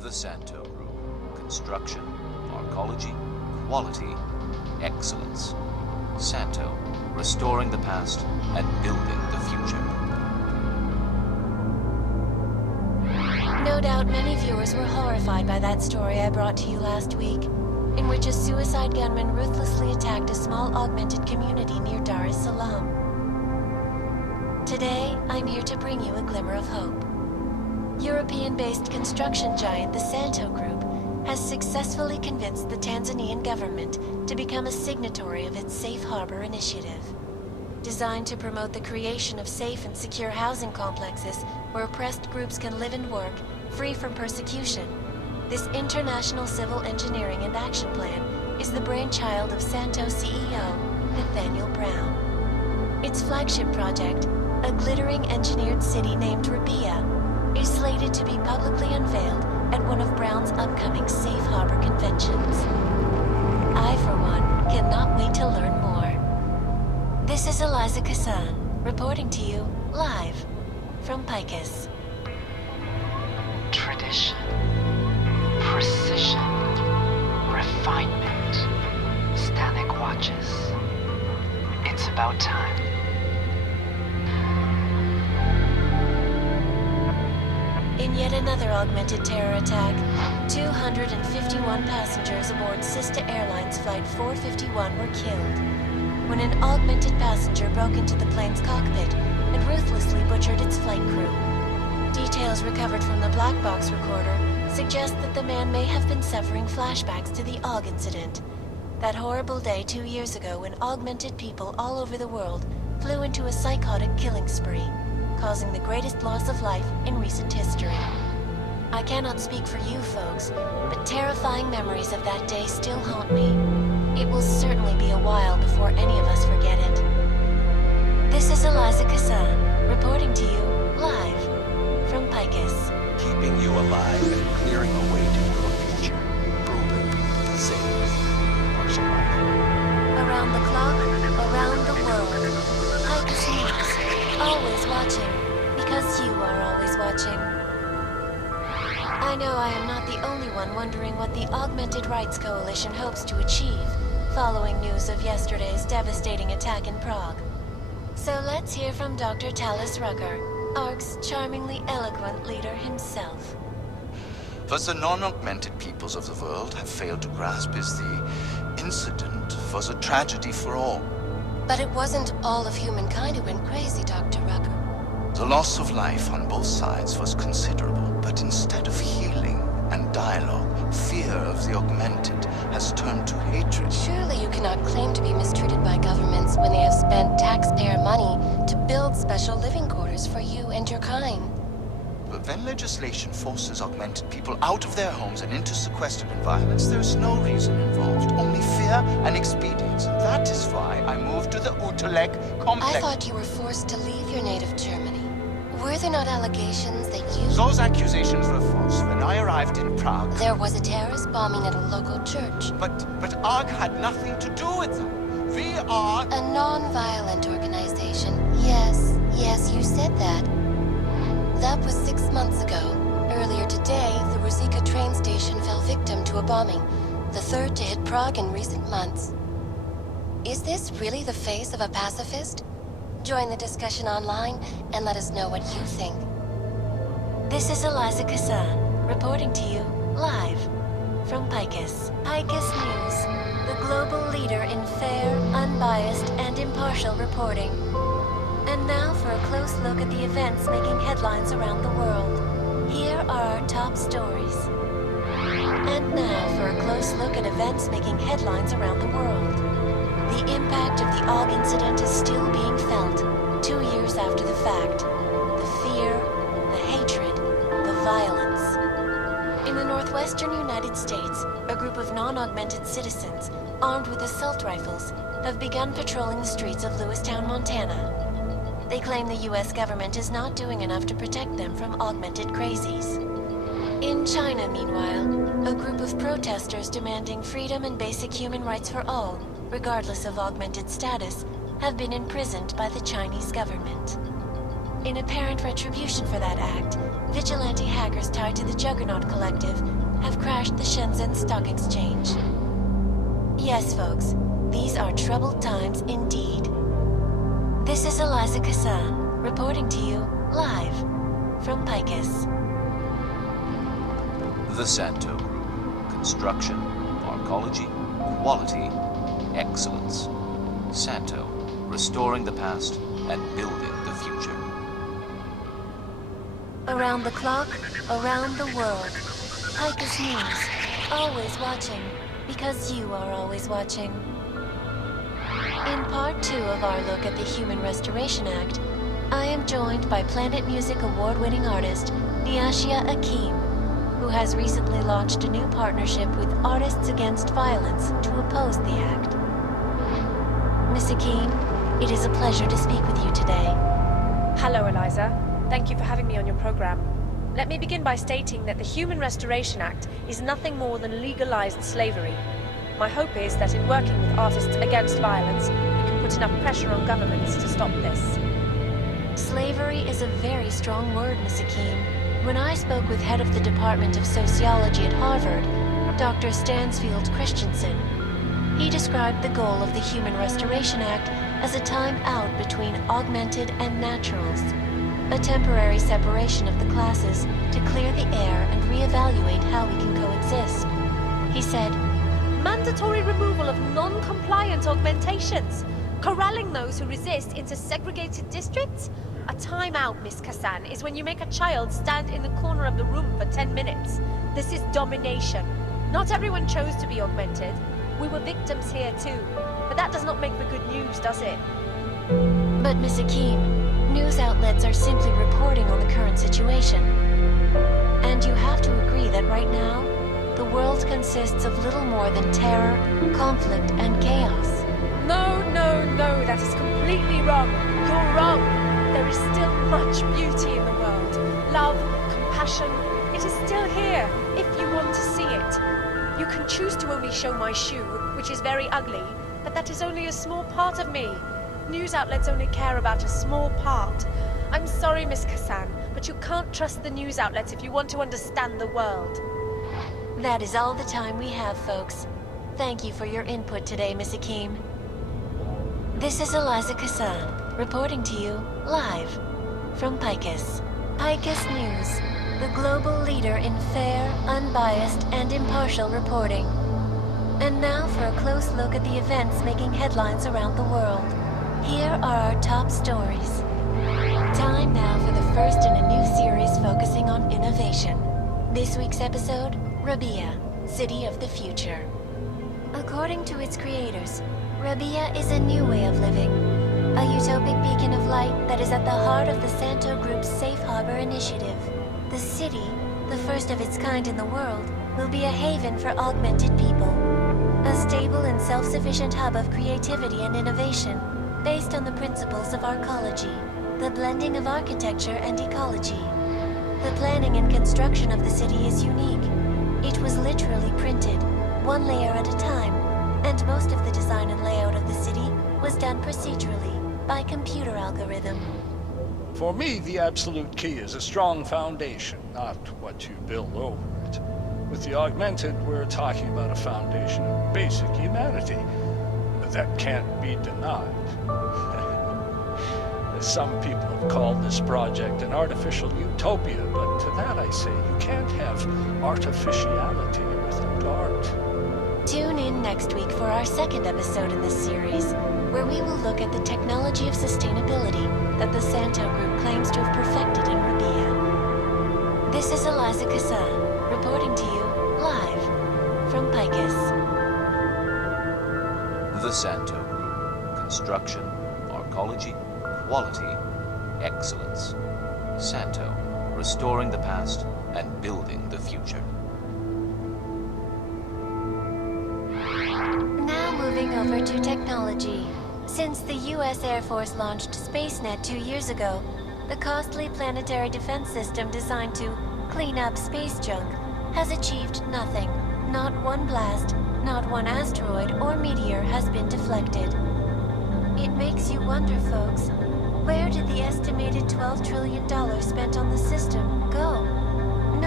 The Santo Group. Construction, arcology, quality, excellence. Santo, restoring the past and building the future. No doubt many viewers were horrified by that story I brought to you last week, in which a suicide gunman ruthlessly attacked a small augmented community near Dar es Salaam. Today, I'm here to bring you a glimmer of hope. European-based construction giant the Santo Group has successfully convinced the Tanzanian government to become a signatory of its Safe Harbor initiative. Designed to promote the creation of safe and secure housing complexes where oppressed groups can live and work, free from persecution, this international civil engineering and action plan is the brainchild of Santo CEO Nathaniel Brown. Its flagship project, a glittering engineered city named Rabia, is slated to be publicly unveiled at one of Brown's upcoming Safe Harbor conventions. I, for one, cannot wait to learn more. This is Eliza Cassan, reporting to you live from Picus. Tradition, precision, refinement, static watches. It's about time. In yet another augmented terror attack, 251 passengers aboard Sista Airlines Flight 451 were killed when an augmented passenger broke into the plane's cockpit and ruthlessly butchered its flight crew. Details recovered from the black box recorder suggest that the man may have been suffering flashbacks to the AUG incident, that horrible day 2 years ago when augmented people all over the world flew into a psychotic killing spree, causing the greatest loss of life in recent history. I cannot speak for you folks, but terrifying memories of that day still haunt me. It will certainly be a while before any of us forget it. This is Eliza Cassan, reporting to you live from Picus. Keeping you alive and clearing a way to your future. Proven, safe, partial life. Around the clock, around the world. Picus News. Always watching, because you are always watching. I know I am not the only one wondering what the Augmented Rights Coalition hopes to achieve following news of yesterday's devastating attack in Prague. So let's hear from Dr. Talis Rucker, ARC's charmingly eloquent leader himself. What the non-augmented peoples of the world have failed to grasp is the incident was a tragedy for all. But it wasn't all of humankind who went crazy, Dr. Rucker. The loss of life on both sides was considerable, but instead of healing and dialogue, fear of the augmented has turned to hatred. Surely you cannot claim to be mistreated by governments when they have spent taxpayer money to build special living quarters for you and your kind. But when legislation forces augmented people out of their homes and into sequestered environments, there's no reason involved, only fear and expedience. And that is why I moved to the Utrecht complex. I thought you were forced to leave your native Germany. Were there not allegations that you... Those accusations were false. When I arrived in Prague... There was a terrorist bombing at a local church. But ARG had nothing to do with that. We are... A non-violent organization. Yes, you said that. That was 6 months ago. Earlier today, the Ruzicka train station fell victim to a bombing, the third to hit Prague in recent months. Is this really the face of a pacifist? Join the discussion online and let us know what you think. This is Eliza Cassan, reporting to you live from Picus. Picus News, the global leader in fair, unbiased, and impartial reporting. And now for a close look at the events making headlines around the world. Here are our top stories. And now for a close look at events making headlines around the world. The impact of the AUG incident is still being felt, 2 years after the fact. The fear, the hatred, the violence. In the northwestern United States, a group of non-augmented citizens, armed with assault rifles, have begun patrolling the streets of Lewistown, Montana. They claim the U.S. government is not doing enough to protect them from augmented crazies. In China, meanwhile, a group of protesters demanding freedom and basic human rights for all, regardless of augmented status, have been imprisoned by the Chinese government. In apparent retribution for that act, vigilante hackers tied to the Juggernaut Collective have crashed the Shenzhen Stock Exchange. Yes, folks, these are troubled times indeed. This is Eliza Cassan, reporting to you live from Picus. The Santo Group. Construction, arcology, quality, excellence. Santo, restoring the past and building the future. Around the clock, around the world. Picus News, always watching, because you are always watching. In part 2 of our look at the Human Restoration Act, I am joined by Planet Music award-winning artist Eliza Cassan, who has recently launched a new partnership with Artists Against Violence to oppose the act. Miss Cassan, it is a pleasure to speak with you today. Hello, Eliza. Thank you for having me on your program. Let me begin by stating that the Human Restoration Act is nothing more than legalized slavery. My hope is that in working with Artists Against Violence, we can put enough pressure on governments to stop this. Slavery is a very strong word, Miss Cassan. When I spoke with head of the Department of Sociology at Harvard, Dr. Stansfield Christensen, he described the goal of the Human Restoration Act as a time out between augmented and naturals, a temporary separation of the classes to clear the air and reevaluate how we can coexist. He said, Mandatory removal of non-compliant augmentations, corralling those who resist into segregated districts? A timeout, Miss Cassan, is when you make a child stand in the corner of the room for 10 minutes. This is domination. Not everyone chose to be augmented. We were victims here too. But that does not make for good news, does it? but Miss Cassan, news outlets are simply reporting on the current situation. And you have to agree that right now, the world consists of little more than terror, conflict, and chaos. No, that is completely wrong. You're wrong. There is still much beauty in the world. Love, compassion, it is still here, if you want to see it. You can choose to only show my shoe, which is very ugly, but that is only a small part of me. News outlets only care about a small part. I'm sorry, Miss Cassan, but you can't trust the news outlets if you want to understand the world. That is all the time we have, folks. Thank you for your input today, Miss Cassan. This is Eliza Cassan, reporting to you live from Picus. Picus News, the global leader in fair, unbiased, and impartial reporting. And now for a close look at the events making headlines around the world. Here are our top stories. Time now for the first in a new series focusing on innovation. This week's episode, Rabia, City of the Future. According to its creators, Rabia is a new way of living, a utopic beacon of light that is at the heart of the Santo Group's Safe Harbor initiative. The city, the first of its kind in the world, will be a haven for augmented people, a stable and self-sufficient hub of creativity and innovation based on the principles of arcology, the blending of architecture and ecology. The planning and construction of the city is unique. It was literally printed, one layer at a time, and most of the design and layout of the city was done procedurally, by computer algorithm. For me, the absolute key is a strong foundation, not what you build over it. With the augmented, we're talking about a foundation of basic humanity. That can't be denied. Some people have called this project an artificial utopia, but to that I say you can't have artificiality without art. Tune in next week for our second episode in this series, where we will look at the technology of sustainability that the Santo Group claims to have perfected in Rabia. This is Eliza Cassan, reporting to you live from Picus. The Santo Group. Construction, arcology, quality, excellence. Santo, restoring the past and building the future. Now moving over to technology. Since the U.S. Air Force launched SpaceNet 2 years ago, the costly planetary defense system designed to clean up space junk has achieved nothing. Not one blast, not one asteroid or meteor has been deflected. It makes you wonder, folks, where did the estimated $12 trillion spent on the system go?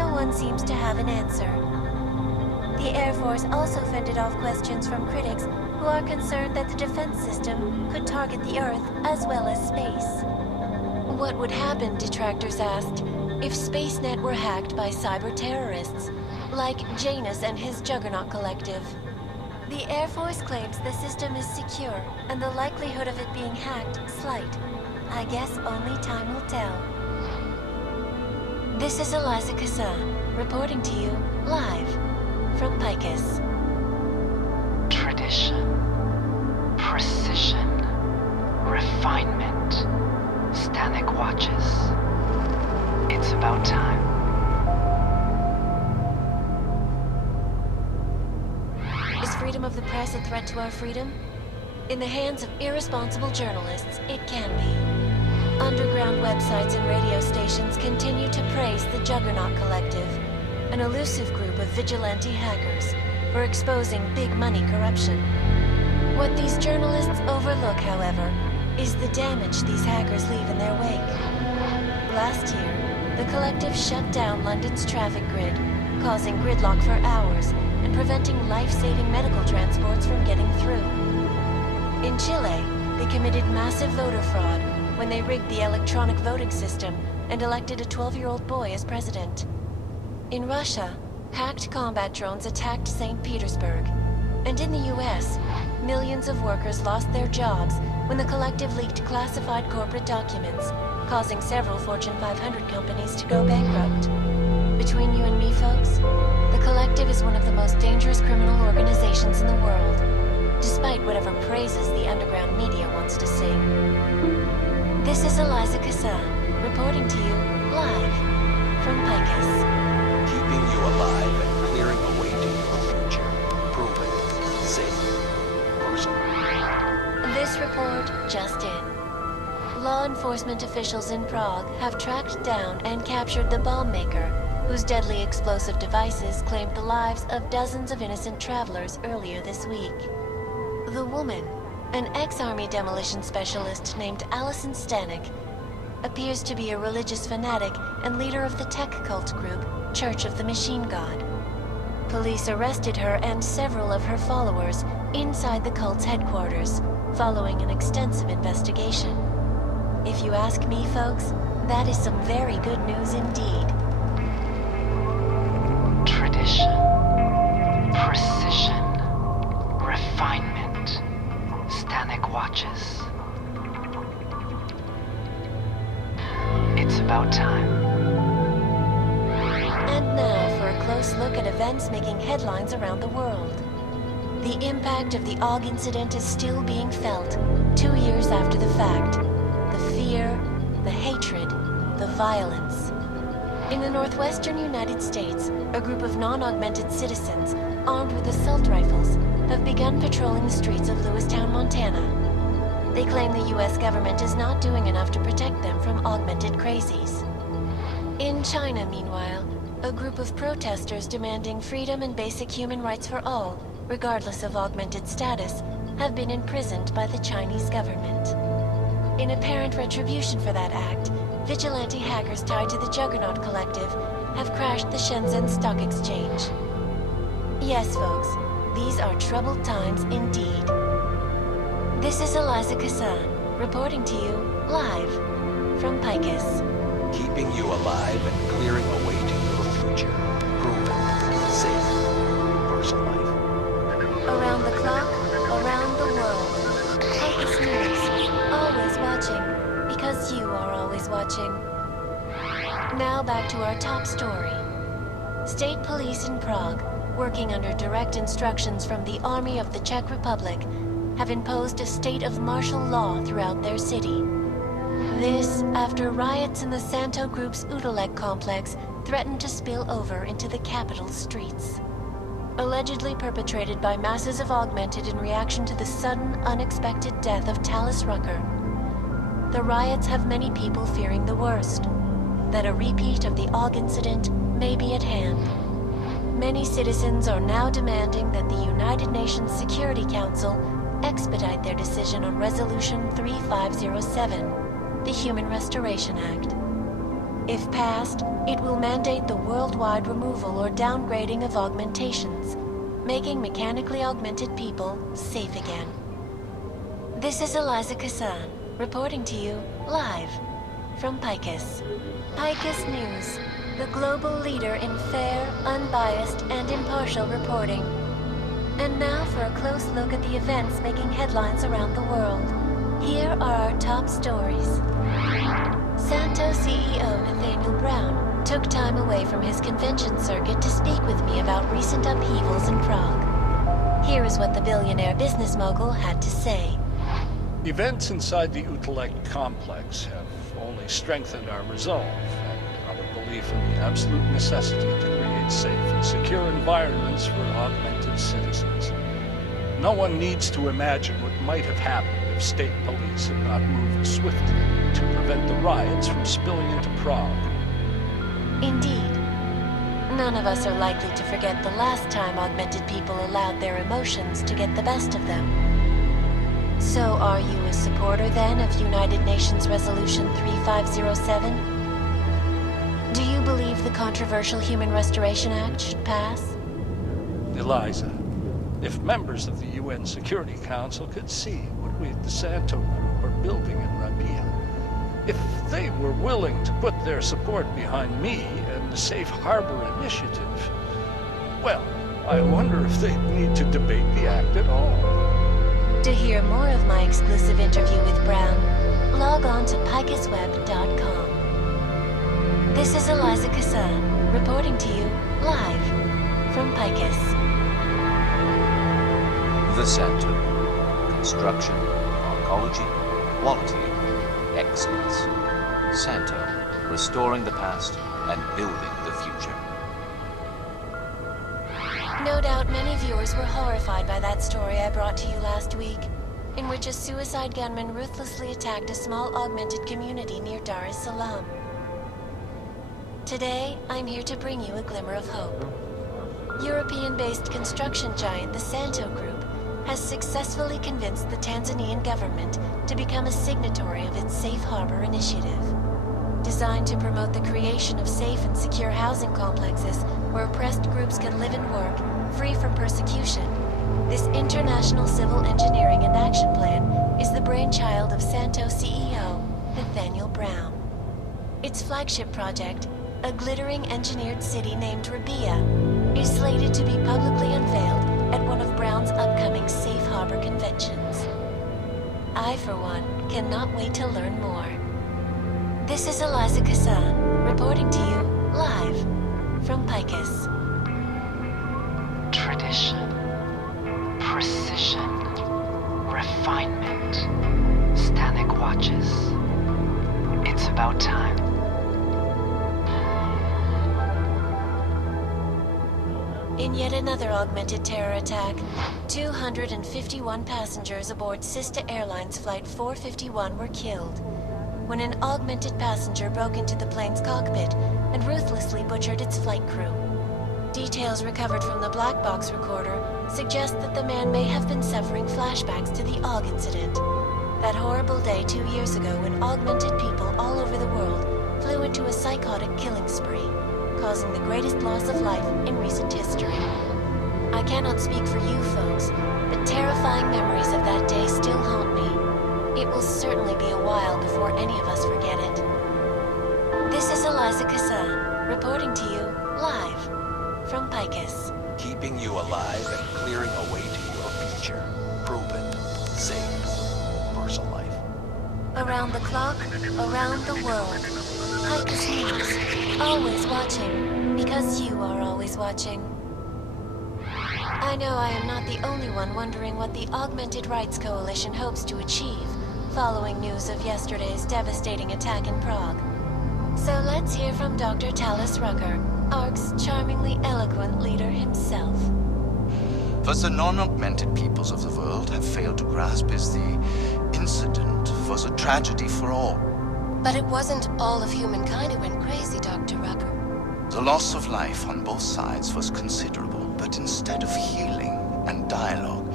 seems to have an answer. The Air Force also fended off questions from critics who are concerned that the defense system could target the Earth as well as space. What would happen, detractors asked, if SpaceNet were hacked by cyber terrorists, like Janus and his Juggernaut Collective? The Air Force claims the system is secure, and the likelihood of it being hacked slight. I guess only time will tell. This is Eliza Cassan, reporting to you live from Picus. Tradition, precision, refinement, Stanek watches. It's about time. Is freedom of the press a threat to our freedom? In the hands of irresponsible journalists, it can be. Underground websites and radio stations continue to praise the Juggernaut Collective, an elusive group of vigilante hackers, for exposing big money corruption. What these journalists overlook, however, is the damage these hackers leave in their wake. Last year, the Collective shut down London's traffic grid, causing gridlock for hours and preventing life-saving medical transports from getting through. In Chile, they committed massive voter fraud when they rigged the electronic voting system and elected a 12-year-old boy as president. In Russia, hacked combat drones attacked St. Petersburg. And in the US, millions of workers lost their jobs when the Collective leaked classified corporate documents, causing several Fortune 500 companies to go bankrupt. Between you and me, folks, the Collective is one of the most dangerous criminal organizations in the world, despite whatever praises the underground media wants to sing. This is Eliza Cassan, reporting to you live from Picus. Keeping you alive and clearing a way to your future. Proven, safe, personal. This report just in. Law enforcement officials in Prague have tracked down and captured the bomb maker, whose deadly explosive devices claimed the lives of dozens of innocent travelers earlier this week. The woman, an ex-army demolition specialist named Alison Stanek, appears to be a religious fanatic and leader of the tech cult group Church of the Machine God. Police arrested her and several of her followers inside the cult's headquarters, following an extensive investigation. If you ask me, folks, that is some very good news indeed. Tradition, precision, refinement, Stanek watches. It's about time. And now for a close look at events making headlines around the world. The impact of the AUG incident is still being felt, 2 years after the fact. The fear, the hatred, the violence. In the northwestern United States, a group of non-augmented citizens, armed with assault rifles, have begun patrolling the streets of Lewistown, Montana. They claim the US government is not doing enough to protect them from augmented crazies. In China, meanwhile, a group of protesters demanding freedom and basic human rights for all, regardless of augmented status, have been imprisoned by the Chinese government. In apparent retribution for that act, vigilante hackers tied to the Juggernaut Collective have crashed the Shenzhen Stock Exchange. Yes, folks, these are troubled times indeed. This is Eliza Cassan, reporting to you live from Picus. Keeping you alive and clearing a way to your future. Proven, safe, personal life. Around the clock, around the world. Picus News, always watching, because you are always watching. Now back to our top story. State police in Prague, working under direct instructions from the Army of the Czech Republic, have imposed a state of martial law throughout their city. This after riots in the Santo Group's Udolek complex threatened to spill over into the capital's streets. Allegedly perpetrated by masses of augmented in reaction to the sudden, unexpected death of Talis Rucker. The riots have many people fearing the worst, that a repeat of the AUG incident may be at hand. Many citizens are now demanding that the United Nations Security Council expedite their decision on Resolution 3507, the Human Restoration Act. If passed, it will mandate the worldwide removal or downgrading of augmentations, making mechanically augmented people safe again. This is Eliza Cassan, reporting to you live from Picus. Picus News, the global leader in fair, unbiased, and impartial reporting. And now for a close look at the events making headlines around the world. Here are our top stories. Santo CEO Nathaniel Brown took time away from his convention circuit to speak with me about recent upheavals in Prague. Here is what the billionaire business mogul had to say. Events inside the Utelek complex have only strengthened our resolve and our belief in the absolute necessity to create safe and secure environments for augmented citizens. No one needs to imagine what might have happened if state police had not moved swiftly to prevent the riots from spilling into Prague. Indeed. None of us are likely to forget the last time augmented people allowed their emotions to get the best of them. So are you a supporter then of United Nations Resolution 3507? Do you believe the controversial Human Restoration Act should pass? Eliza, if members of the UN Security Council could see what we at the Santo Group are building in Rabia, if they were willing to put their support behind me and the Safe Harbor Initiative, well, I wonder if they'd need to debate the act at all. To hear more of my exclusive interview with Brown, log on to picusweb.com. This is Eliza Cassan, reporting to you live from Picus. The Santo. Construction, oncology, quality, excellence. Santo, restoring the past and building the future. No doubt many viewers were horrified by that story I brought to you last week, in which a suicide gunman ruthlessly attacked a small augmented community near Dar es Salaam. Today, I'm here to bring you a glimmer of hope. European-based construction giant the Santo Group has successfully convinced the Tanzanian government to become a signatory of its Safe Harbor Initiative. Designed to promote the creation of safe and secure housing complexes where oppressed groups can live and work, free from persecution, this international civil engineering and action plan is the brainchild of Santo CEO Nathaniel Brown. Its flagship project, a glittering engineered city named Rabia, is slated to be publicly unveiled at one of Brown's upcoming Safe Harbor conventions. I, for one, cannot wait to learn more. This is Eliza Cassan, reporting to you live from Picus. Tradition, precision, refinement, Stanek watches. It's about time. In yet another augmented terror attack, 251 passengers aboard Sista Airlines Flight 451 were killed when an augmented passenger broke into the plane's cockpit and ruthlessly butchered its flight crew. Details recovered from the black box recorder suggest that the man may have been suffering flashbacks to the AUG incident. That horrible day 2 years ago when augmented people all over the world flew into a psychotic killing spree, causing the greatest loss of life in recent history. I cannot speak for you folks, but terrifying memories of that day still haunt me. It will certainly be a while before any of us forget it. This is Eliza Cassan, reporting to you live from Picus. Keeping you alive and clearing a way to your future. Proven, safe, personal life. Around the clock, around the world. Picus News, always watching, because you are always watching. I know I am not the only one wondering what the Augmented Rights Coalition hopes to achieve following news of yesterday's devastating attack in Prague. So let's hear from Dr. Talis Rucker, ARC's charmingly eloquent leader himself. What the non-augmented peoples of the world have failed to grasp is the incident was a tragedy for all. But it wasn't all of humankind who went crazy, Dr. Rucker. The loss of life on both sides was considerable, but instead of healing and dialogue,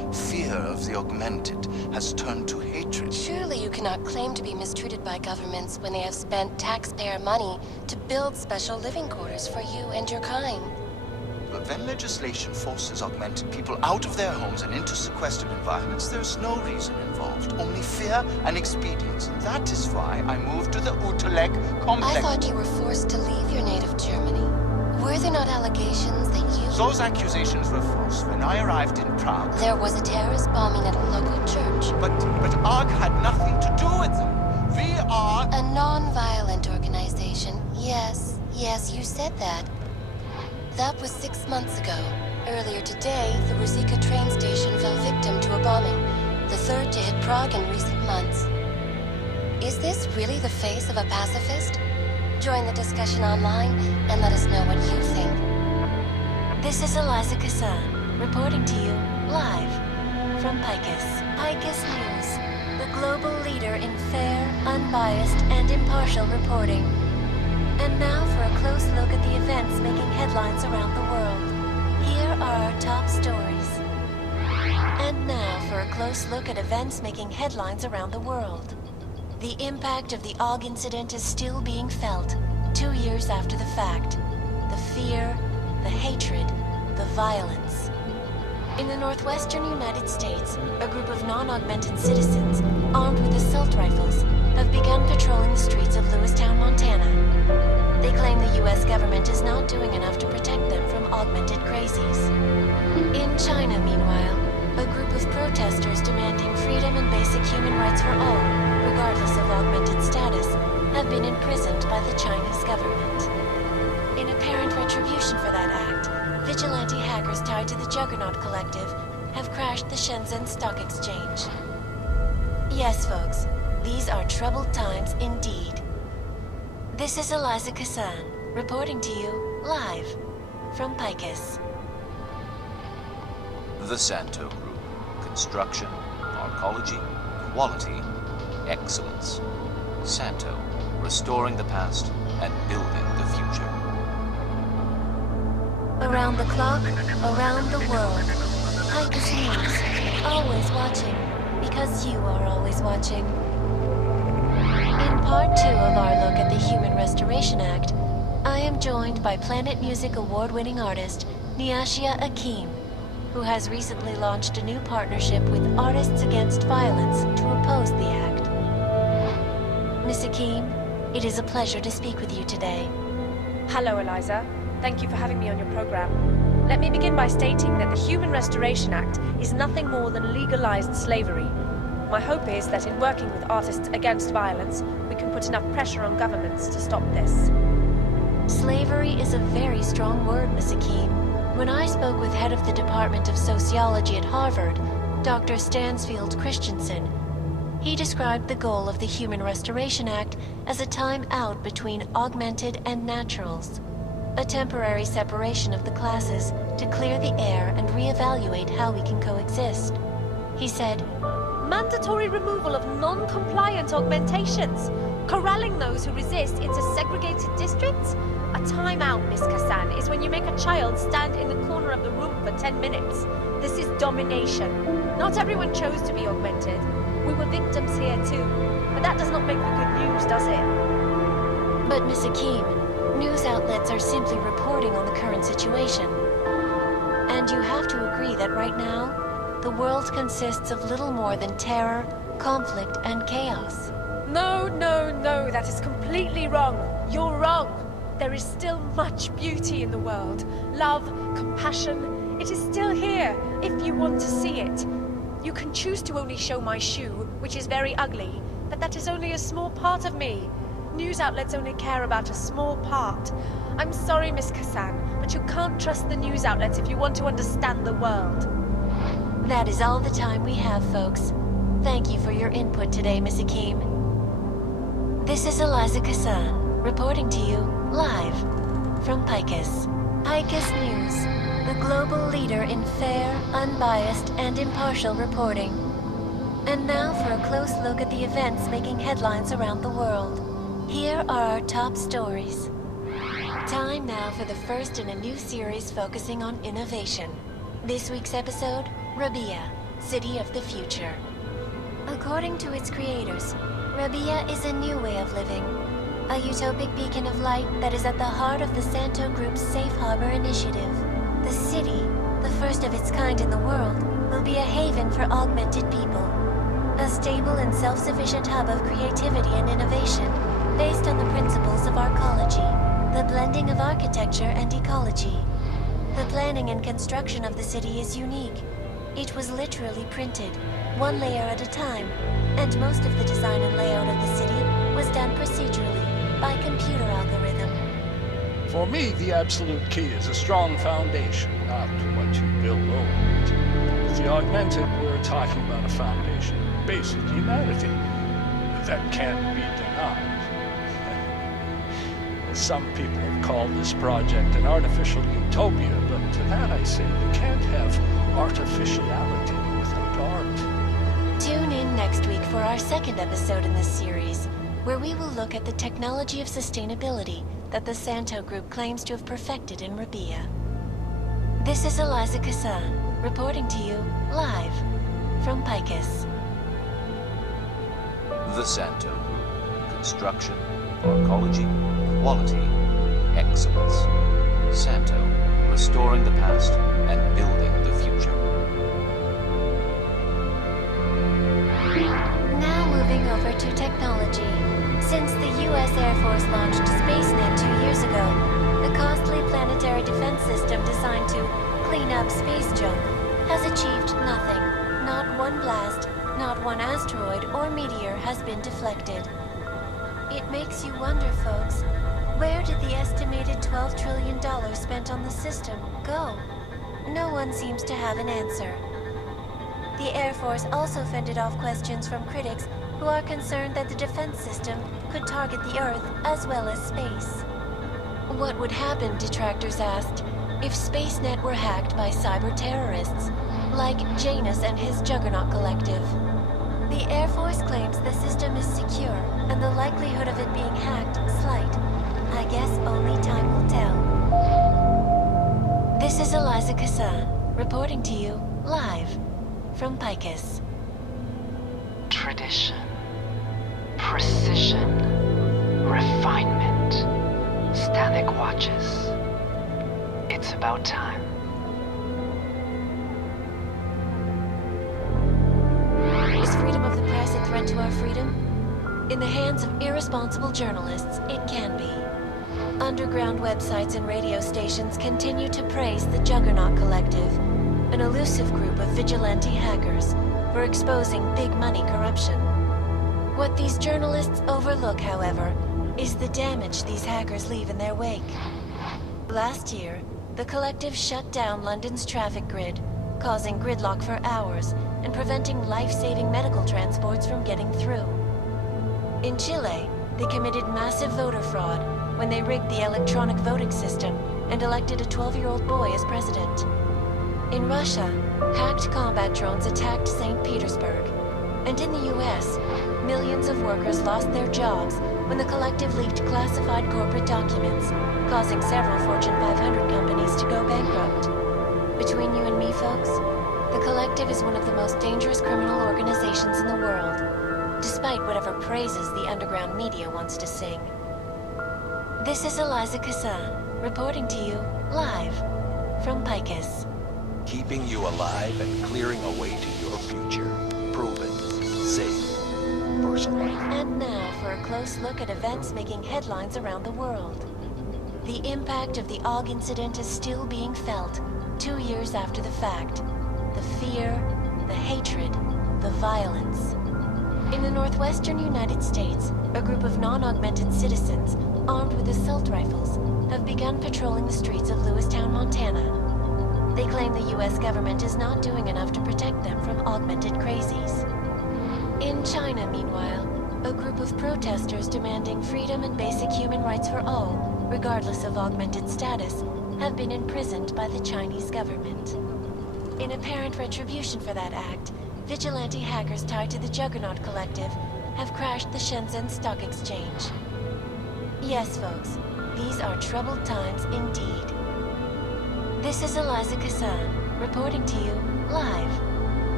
fear of the augmented has turned to hatred. Surely you cannot claim to be mistreated by governments when they have spent taxpayer money to build special living quarters for you and your kind. But when legislation forces augmented people out of their homes and into sequestered environments, there's no reason involved, only fear and expedience. And that is why I moved to the Utrecht complex. I thought you were forced to leave your native Germany. Were there not allegations that you... Those accusations were false. When I arrived in Prague... There was a terrorist bombing at a local church. But ARG had nothing to do with them. We are... A non-violent organization. Yes, you said that. That was 6 months ago. Earlier today, the Rusika train station fell victim to a bombing, the third to hit Prague in recent months. Is this really the face of a pacifist? Join the discussion online and let us know what you think. This is Eliza Cassan, reporting to you live from Picus. Picus News, the global leader in fair, unbiased, and impartial reporting. And now for a close look at the events making headlines around the world. Here are our top stories. And now for a close look at events making headlines around the world. The impact of the AUG incident is still being felt, 2 years after the fact. The fear, the hatred, the violence. In the northwestern United States, a group of non-augmented citizens, armed with assault rifles, have begun patrolling the streets of Lewistown, Montana. They claim the U.S. government is not doing enough to protect them from augmented crazies. In China, meanwhile, a group of protesters demanding freedom and basic human rights for all, regardless of augmented status, have been imprisoned by the Chinese government. In apparent retribution for that act, vigilante hackers tied to the Juggernaut Collective have crashed the Shenzhen Stock Exchange. Yes, folks, these are troubled times indeed. This is Eliza Cassan, reporting to you live from Picus. The Santo Group. Construction, arcology, quality, excellence. Santo, restoring the past and building the future. Around the clock, around the world. Picus News, always watching, because you are always watching. In part 2 of our look at the Human Restoration Act, I am joined by Planet Music award-winning artist Niashia Akeem, who has recently launched a new partnership with Artists Against Violence to oppose the act. Miss Akeem, it is a pleasure to speak with you today. Hello, Eliza. Thank you for having me on your program. Let me begin by stating that the Human Restoration Act is nothing more than legalized slavery. My hope is that in working with Artists Against Violence, we can put enough pressure on governments to stop this. Slavery is a very strong word, Miss Akeem. When I spoke with head of the Department of Sociology at Harvard, Dr. Stansfield Christensen, he described the goal of the Human Restoration Act as a time out between augmented and naturals, a temporary separation of the classes to clear the air and reevaluate how we can coexist. He said, Mandatory removal of non-compliant augmentations, corralling those who resist into segregated districts. A timeout, Miss Cassan, is when you make a child stand in the corner of the room for 10 minutes. This is domination. Not everyone chose to be augmented. We were victims here too. But that does not make for good news, does it? But Miss Akeem, news outlets are simply reporting on the current situation. And you have to agree that right now, the world consists of little more than terror, conflict, and chaos. No, that is completely wrong. You're wrong. There is still much beauty in the world. Love, compassion. It is still here, if you want to see it. You can choose to only show my shoe, which is very ugly, but that is only a small part of me. News outlets only care about a small part. I'm sorry, Miss Cassan, but you can't trust the news outlets if you want to understand the world. That is all the time we have, folks. Thank you for your input today, Miss Akeem. This is Eliza Cassan, reporting to you live from Picus. Picus News, the global leader in fair, unbiased, and impartial reporting. And now for a close look at the events making headlines around the world. Here are our top stories. Time now for the first in a new series focusing on innovation. This week's episode, Rabia, city of the future. According to its creators, Rabia is a new way of living, a utopic beacon of light that is at the heart of the Santo Group's Safe Harbor initiative. The city, the first of its kind in the world, will be a haven for augmented people, a stable and self-sufficient hub of creativity and innovation based on the principles of arcology, the blending of architecture and ecology. The planning and construction of the city is unique. It was literally printed, one layer at a time, and most of the design and layout of the city was done procedurally by computer algorithm. For me, the absolute key is a strong foundation, not what you build over it. With the augmented, we're talking about a foundation of basic humanity that can't be denied. Some people have called this project an artificial utopia, but to that I say you can't have artificiality without art. Tune in next week for our second episode in this series, where we will look at the technology of sustainability that the Santo Group claims to have perfected in Rabia. This is Eliza Cassan, reporting to you live from Picus. The Santo Group. Construction, arcology, quality, excellence. Santo, restoring the past and building the future. Now moving over to technology. Since the U.S. Air Force launched SpaceNet 2 years ago, the costly planetary defense system designed to clean up space junk has achieved nothing. Not one blast, not one asteroid or meteor has been deflected. It makes you wonder, folks, where did the estimated $12 trillion spent on the system go? No one seems to have an answer. The Air Force also fended off questions from critics who are concerned that the defense system could target the Earth as well as space. What would happen, detractors asked, if SpaceNet were hacked by cyber terrorists, like Janus and his Juggernaut Collective? The Air Force claims the system is secure, and the likelihood of it being hacked slight. I guess only time will tell. This is Eliza Cassan, reporting to you live from Picus. Tradition, precision, refinement, static watches. It's about time. Is freedom of the press a threat to our freedom? In the hands of irresponsible journalists, it can be. Underground websites and radio stations continue to praise the Juggernaut Collective, an elusive group of vigilante hackers, for exposing big money corruption. What these journalists overlook, however, is the damage these hackers leave in their wake. Last year, the Collective shut down London's traffic grid, causing gridlock for hours and preventing life-saving medical transports from getting through. In Chile, they committed massive voter fraud when they rigged the electronic voting system and elected a 12-year-old boy as president. In Russia, hacked combat drones attacked St. Petersburg. And in the US, millions of workers lost their jobs when the Collective leaked classified corporate documents, causing several Fortune 500 companies to go bankrupt. Between you and me, folks, the Collective is one of the most dangerous criminal organizations in the world, despite whatever praises the underground media wants to sing. This is Eliza Cassan, reporting to you live from Picus. Keeping you alive and clearing a way to your future. Proven, safe, personal. And now for a close look at events making headlines around the world. The impact of the AUG incident is still being felt 2 years after the fact. The fear, the hatred, the violence. In the northwestern United States, a group of non-augmented citizens, armed with assault rifles, have begun patrolling the streets of Lewistown, Montana. They claim the U.S. government is not doing enough to protect them from augmented crazies. In China, meanwhile, a group of protesters demanding freedom and basic human rights for all, regardless of augmented status, have been imprisoned by the Chinese government. In apparent retribution for that act, vigilante hackers tied to the Juggernaut Collective have crashed the Shenzhen Stock Exchange. Yes, folks, these are troubled times indeed. This is Eliza Cassan, reporting to you live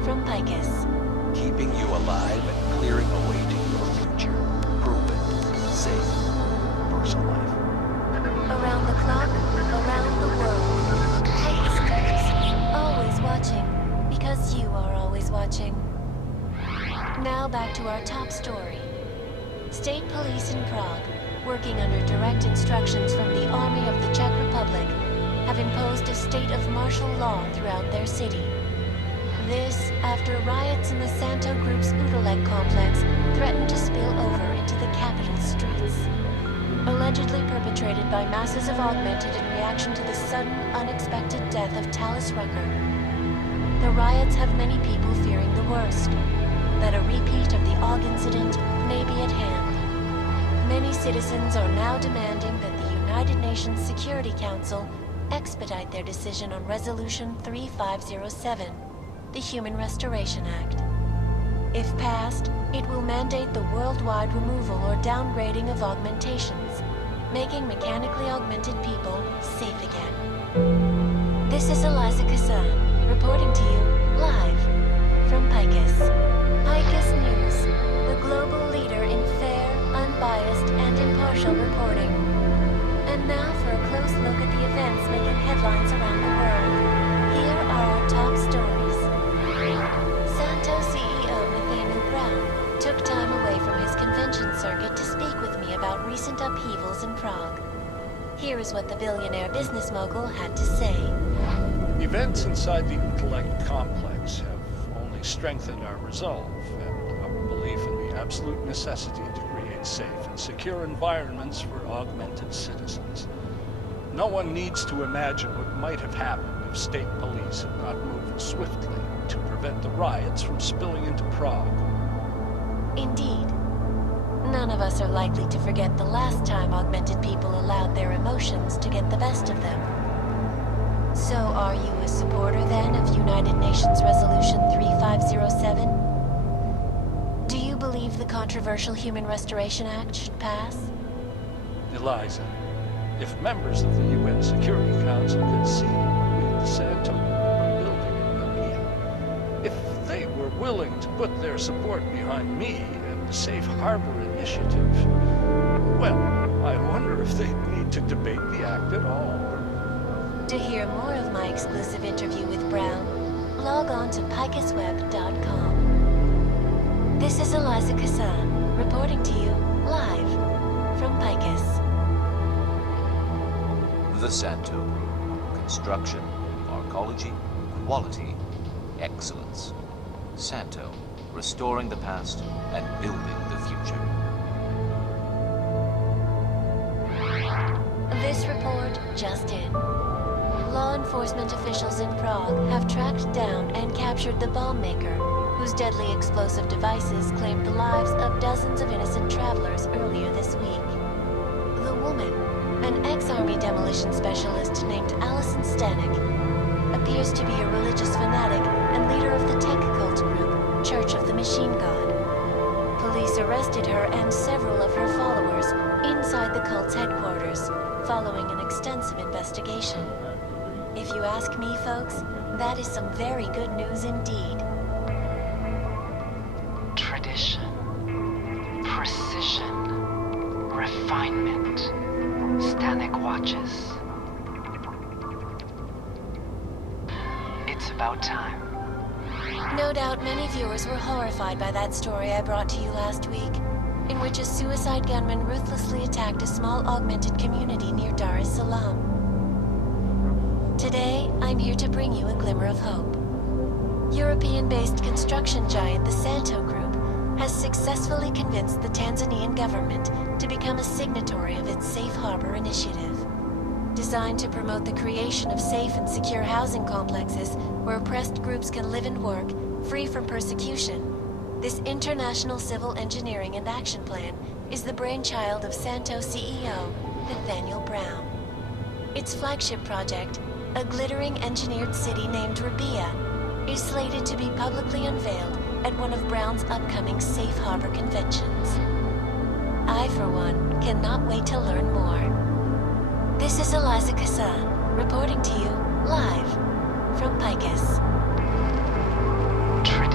from Picus. Keeping you alive and clearing a way to your future. Proven, safe, personal life. Around the clock, around the world. Picus News. Always watching, because you are always watching. Now back to our top story. State police in Prague, working under direct instructions from the Army of the Czech Republic, have imposed a state of martial law throughout their city. This after riots in the Santo Group's Utelek complex threatened to spill over into the capital streets. Allegedly perpetrated by masses of Augmented in reaction to the sudden, unexpected death of Talis Rucker. The riots have many people fearing the worst, that a repeat of the Aug incident may be at hand. Many citizens are now demanding that the United Nations Security Council expedite their decision on Resolution 3507, the Human Restoration Act. If passed, it will mandate the worldwide removal or downgrading of augmentations, making mechanically augmented people safe again. This is Eliza Cassan, reporting to you live from Picus. Picus News, the global leader in fair, unbiased, and impartial reporting. And now for a close look at the events making headlines around the world. Here are our top stories. Santo CEO Nathaniel Brown took time away from his convention circuit to speak with me about recent upheavals in Prague. Here is what the billionaire business mogul had to say. Events inside the Utelek complex have only strengthened our resolve and our belief in the absolute necessity to create safe and secure environments for augmented citizens. No one needs to imagine what might have happened if state police had not moved swiftly to prevent the riots from spilling into Prague. Indeed. None of us are likely to forget the last time augmented people allowed their emotions to get the best of them. So are you a supporter then of United Nations Resolution 3507? Do you believe the controversial Human Restoration Act should pass? Eliza, if members of the UN Security Council could see what we at the Santo are building in Ambience, if they were willing to put their support behind me and the Safe Harbor Initiative, well, I wonder if they'd need to debate the act at all. To hear more of my exclusive interview with Brown, log on to picusweb.com. This is Eliza Cassan, reporting to you live from Picus. The Santo Group. Construction, arcology, quality, excellence. Santo, restoring the past and building the future. This report just in. Law enforcement officials in Prague have tracked down and captured the bomb maker, whose deadly explosive devices claimed the lives of dozens of innocent travelers earlier this week. The woman, an ex-army demolition specialist named Alison Stanek, appears to be a religious fanatic and leader of the tech cult group, Church of the Machine God. Police arrested her and several of her followers inside the cult's headquarters, following an extensive investigation. If you ask me, folks, that is some very good news indeed. Tradition, precision, refinement, Stanek watches. It's about time. No doubt many viewers were horrified by that story I brought to you last week, in which a suicide gunman ruthlessly attacked a small augmented community near Dar es Salaam. Today, I'm here to bring you a glimmer of hope. European-based construction giant the Santo Group has successfully convinced the Tanzanian government to become a signatory of its Safe Harbor initiative. Designed to promote the creation of safe and secure housing complexes where oppressed groups can live and work, free from persecution, this international civil engineering and action plan is the brainchild of Santo CEO Nathaniel Brown. Its flagship project, a glittering engineered city named Rabia, is slated to be publicly unveiled at one of Brown's upcoming Safe Harbor conventions. I, for one, cannot wait to learn more. This is Eliza Cassan, reporting to you live from Picus.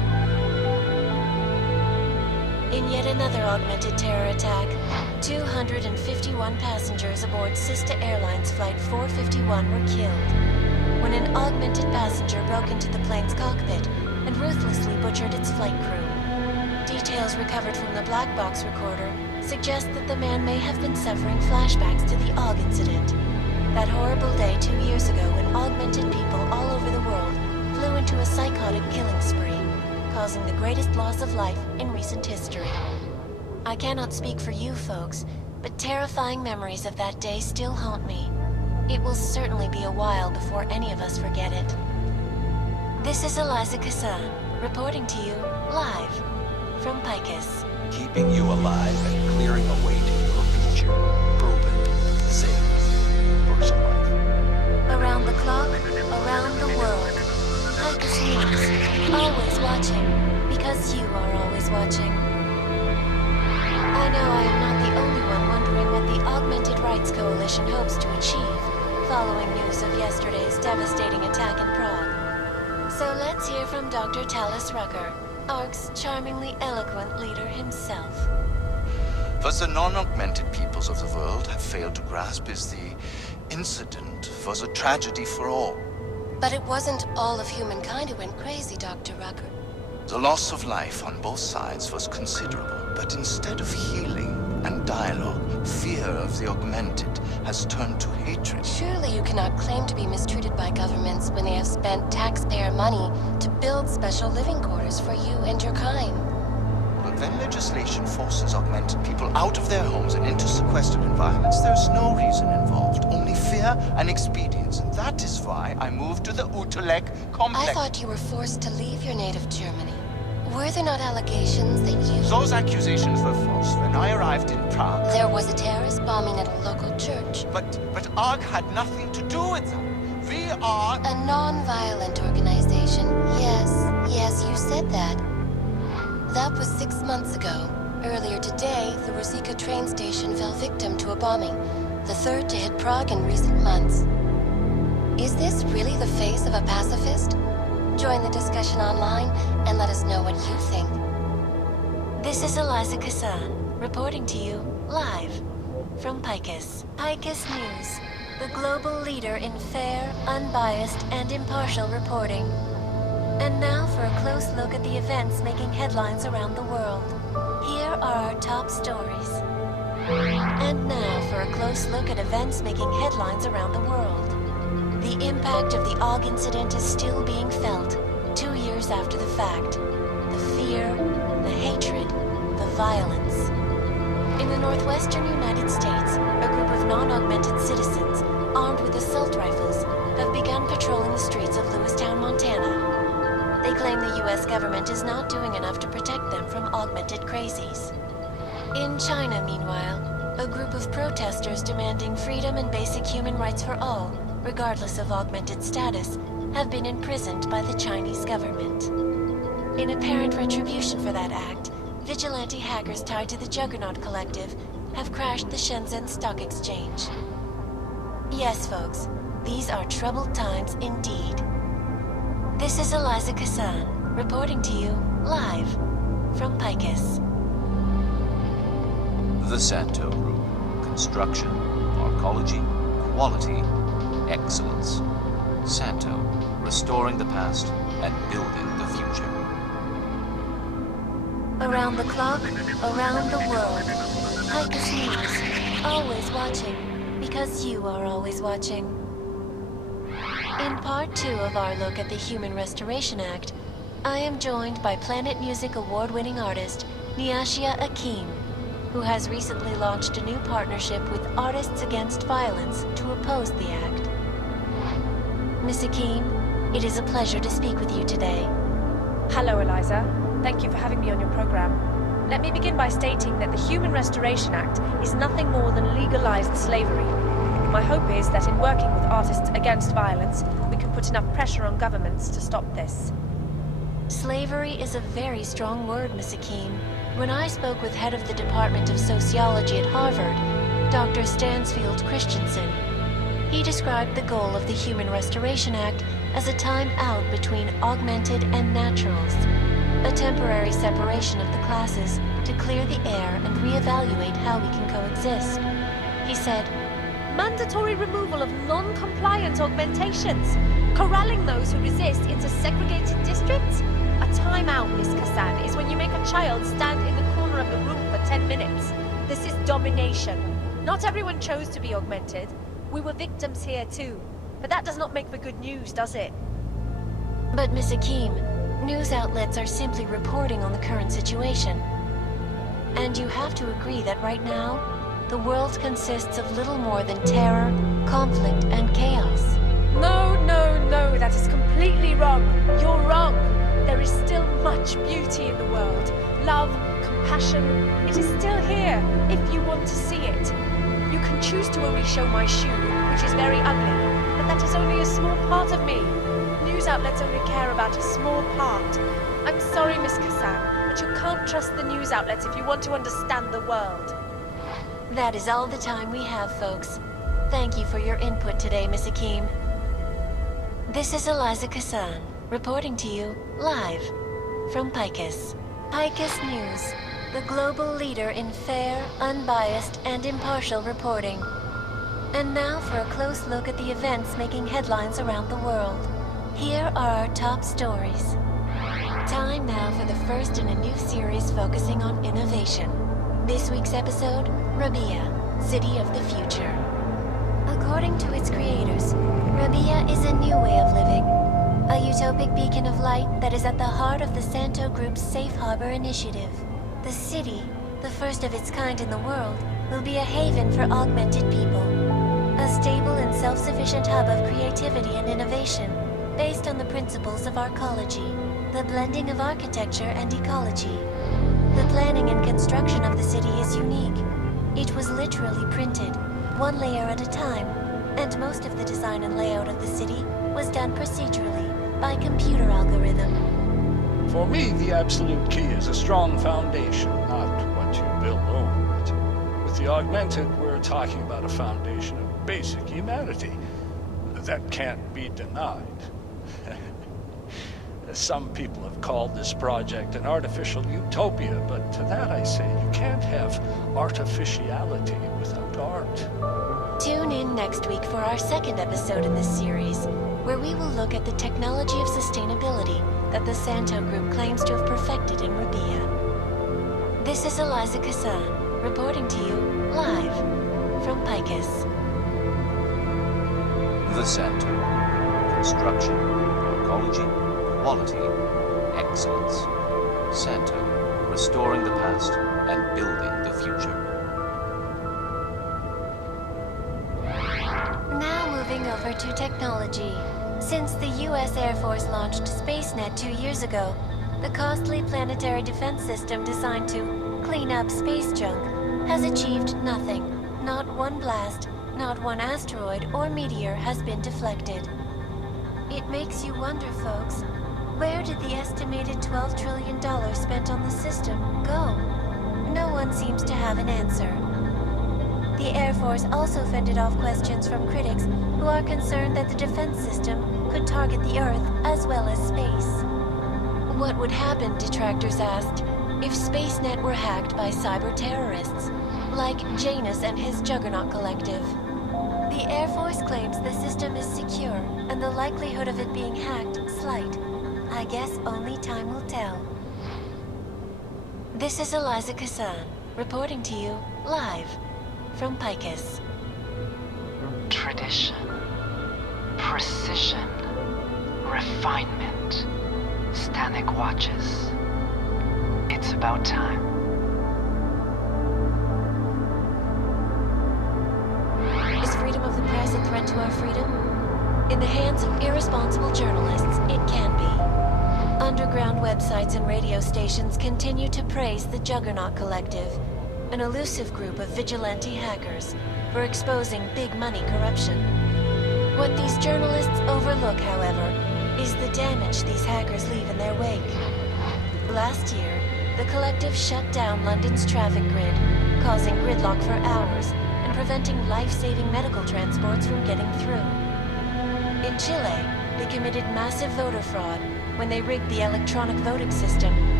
In yet another augmented terror attack, 251 passengers aboard Sista Airlines Flight 451 were killed when an augmented passenger broke into the plane's cockpit and ruthlessly butchered its flight crew. Details recovered from the black box recorder suggest that the man may have been suffering flashbacks to the AUG incident. That horrible day 2 years ago when augmented people all over the world flew into a psychotic killing spree, causing the greatest loss of life in recent history. I cannot speak for you folks, but terrifying memories of that day still haunt me. It will certainly be a while before any of us forget it. This is Eliza Cassan, reporting to you live from Picus. Keeping you alive and clearing a way to your future. Proven, safe, personal life. Around the clock, around the world. Picus News, always watching, because you are always watching. I know I am not the only one wondering what the Augmented Rights Coalition hopes to achieve, following news of yesterday's devastating attack in Prague. So let's hear from Dr. Talis Rucker, ARC's charmingly eloquent leader himself. What the non-augmented peoples of the world have failed to grasp is the incident was a tragedy for all. But it wasn't all of humankind who went crazy, Dr. Rucker. The loss of life on both sides was considerable, but instead of healing and dialogue, fear of the augmented has turned to hatred. Surely you cannot claim to be mistreated by governments when they have spent taxpayer money to build special living quarters for you and your kind. But when legislation forces augmented people out of their homes and into sequestered environments, there's no reason involved, only fear and expedience. And that is why I moved to the Utrecht complex. I thought you were forced to leave your native Germany. Were there not allegations that you... Those accusations were false. When I arrived in Prague... There was a terrorist bombing at a local church. But ARG had nothing to do with that. We are... A non-violent organization. Yes, you said that. That was 6 months ago. Earlier today, the Rusika train station fell victim to a bombing, the third to hit Prague in recent months. Is this really the face of a pacifist? Join the discussion online and let us know what you think. This is Eliza Cassan, reporting to you live from Picus. Picus News, the global leader in fair, unbiased, and impartial reporting. And now for a close look at the events making headlines around the world. Here are our top stories. And now for a close look at events making headlines around the world. The impact of the AUG incident is still being felt, 2 years after the fact. The fear, the hatred, the violence. In the northwestern United States, a group of non-augmented citizens, armed with assault rifles, have begun patrolling the streets of Lewistown, Montana. They claim the U.S. government is not doing enough to protect them from augmented crazies. In China, meanwhile, a group of protesters demanding freedom and basic human rights for all, regardless of augmented status, have been imprisoned by the Chinese government. In apparent retribution for that act, vigilante hackers tied to the Juggernaut Collective have crashed the Shenzhen Stock Exchange. Yes, folks, these are troubled times indeed. This is Eliza Cassan, reporting to you live from Picus. The Santo Group. Construction, arcology, quality, excellence. Santo, restoring the past and building the future. Around the clock, around the world. Picus News, always watching, because you are always watching. In part 2 of our look at the Human Restoration Act, I am joined by Planet Music award-winning artist Niashia Akeem, who has recently launched a new partnership with Artists Against Violence to oppose the act. Miss Akeem, it is a pleasure to speak with you today. Hello, Eliza. Thank you for having me on your program. Let me begin by stating that the Human Restoration Act is nothing more than legalized slavery. My hope is that in working with Artists Against Violence, we can put enough pressure on governments to stop this. Slavery is a very strong word, Miss Akeem. When I spoke with head of the Department of Sociology at Harvard, Dr. Stansfield Christensen, he described the goal of the Human Restoration Act as a time out between augmented and naturals, a temporary separation of the classes to clear the air and reevaluate how we can coexist. He said, mandatory removal of non-compliant augmentations, corralling those who resist into segregated districts. A timeout, Miss Cassan, is when you make a child stand in the corner of the room for 10 minutes. This is domination. Not everyone chose to be augmented. We were victims here too. But that does not make for good news, does it? but Miss Akeem, news outlets are simply reporting on the current situation. And you have to agree that right now, the world consists of little more than terror, conflict, and chaos. No, that is completely wrong. You're wrong. There is still much beauty in the world. Love, compassion, it is still here, if you want to see it. You can choose to only show my shoe, which is very ugly, but that is only a small part of me. News outlets only care about a small part. I'm sorry, Miss Cassan, but you can't trust the news outlets if you want to understand the world. That is all the time we have, folks. Thank you for your input today, Miss Akeem. This is Eliza Cassan, reporting to you live from Picus. Picus News, the global leader in fair, unbiased, and impartial reporting. And now for a close look at the events making headlines around the world. Here are our top stories. Time now for the first in a new series focusing on innovation. This week's episode, Rabia, City of the Future. According to its creators, Rabia is a new way of living, a utopic beacon of light that is at the heart of the Santo Group's Safe Harbor initiative. The city, the first of its kind in the world, will be a haven for augmented people, a stable and self-sufficient hub of creativity and innovation based on the principles of arcology, the blending of architecture and ecology. The planning and construction of the city is unique. It was literally printed, one layer at a time, and most of the design and layout of the city was done procedurally by computer algorithm. For me, the absolute key is a strong foundation, not what you build over it. With the augmented, we're talking about a foundation of basic humanity. That can't be denied. Some people have called this project an artificial utopia, but to that I say you can't have artificiality without art. Tune in next week for our second episode in this series, where we will look at the technology of sustainability that the Santo Group claims to have perfected in Rabia. This is Eliza Cassan, reporting to you live from Picus. The Santo. Construction, arcology, quality, excellence. Santo. Restoring the past and building the future. Now moving over to technology. Since the U.S. Air Force launched SpaceNet 2 years ago, the costly planetary defense system designed to clean up space junk has achieved nothing. Not one blast, not one asteroid or meteor has been deflected. It makes you wonder, folks, where did the estimated $12 trillion spent on the system go? No one seems to have an answer. The Air Force also fended off questions from critics who are concerned that the defense system could target the Earth as well as space. What would happen, detractors asked, if SpaceNet were hacked by cyber terrorists, like Janus and his Juggernaut Collective? The Air Force claims the system is secure and the likelihood of it being hacked slight. I guess only time will tell. This is Eliza Cassan, reporting to you live from Picus. Tradition, precision, refinement, Stanek watches. It's about time. Is freedom of the press a threat to our freedom? In the hands of irresponsible journalists, it can be. Underground websites and radio stations continue to praise the Juggernaut Collective, an elusive group of vigilante hackers, for exposing big money corruption. What these journalists overlook, however, is the damage these hackers leave in their wake. Last year, the collective shut down London's traffic grid, causing gridlock for hours and preventing life-saving medical transports from getting through. In Chile, they committed massive voter fraud when they rigged the electronic voting system,